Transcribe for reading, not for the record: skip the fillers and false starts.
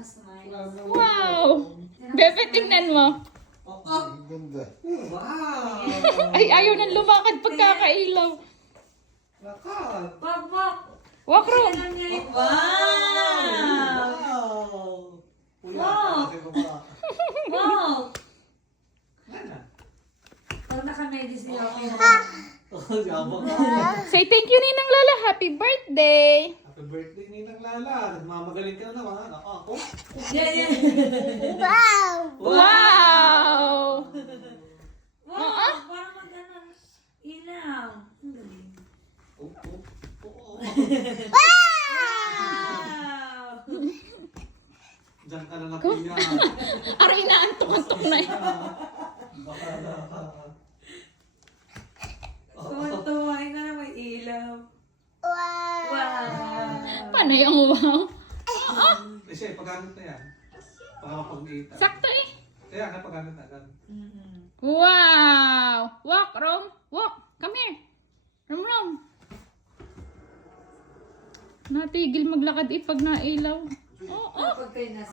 Smile. Wow! Bebe, tingnan mo. Ang ganda. Wow! Ay, ayaw nang lumakad pagkakailaw. Lakad! Wag, wag. Walk, Rom. Alam niya yun. Wow! Wow! Kuya, Wow! kasi ko ba? Wow! Nana. Pag naka-medis niya ako. Oh, yabang. Say thank you, Ninang Lola. Happy birthday. Happy birthday, Ninang Lala. Nagmamagaling ka na naman. Ako? Yeah, yeah. Wow! Wow! Parang mag-ano. Ilaw. Ang galing. Oh, oh, oh, oh. Wow! Diyan ka na napinya. Aray na, antok-antok na yun. Tuwan-tuwain ka na may ilaw. Wow! Paano yung wow? Kasi paggamit na yan. Para mapag-iita. Sakto eh. Kaya nga paggamit na gan. Wow! Walk, Rom. Walk. Come here. Rom. Natigil maglakad pag nailaw. Oo. Kapag kayo nasa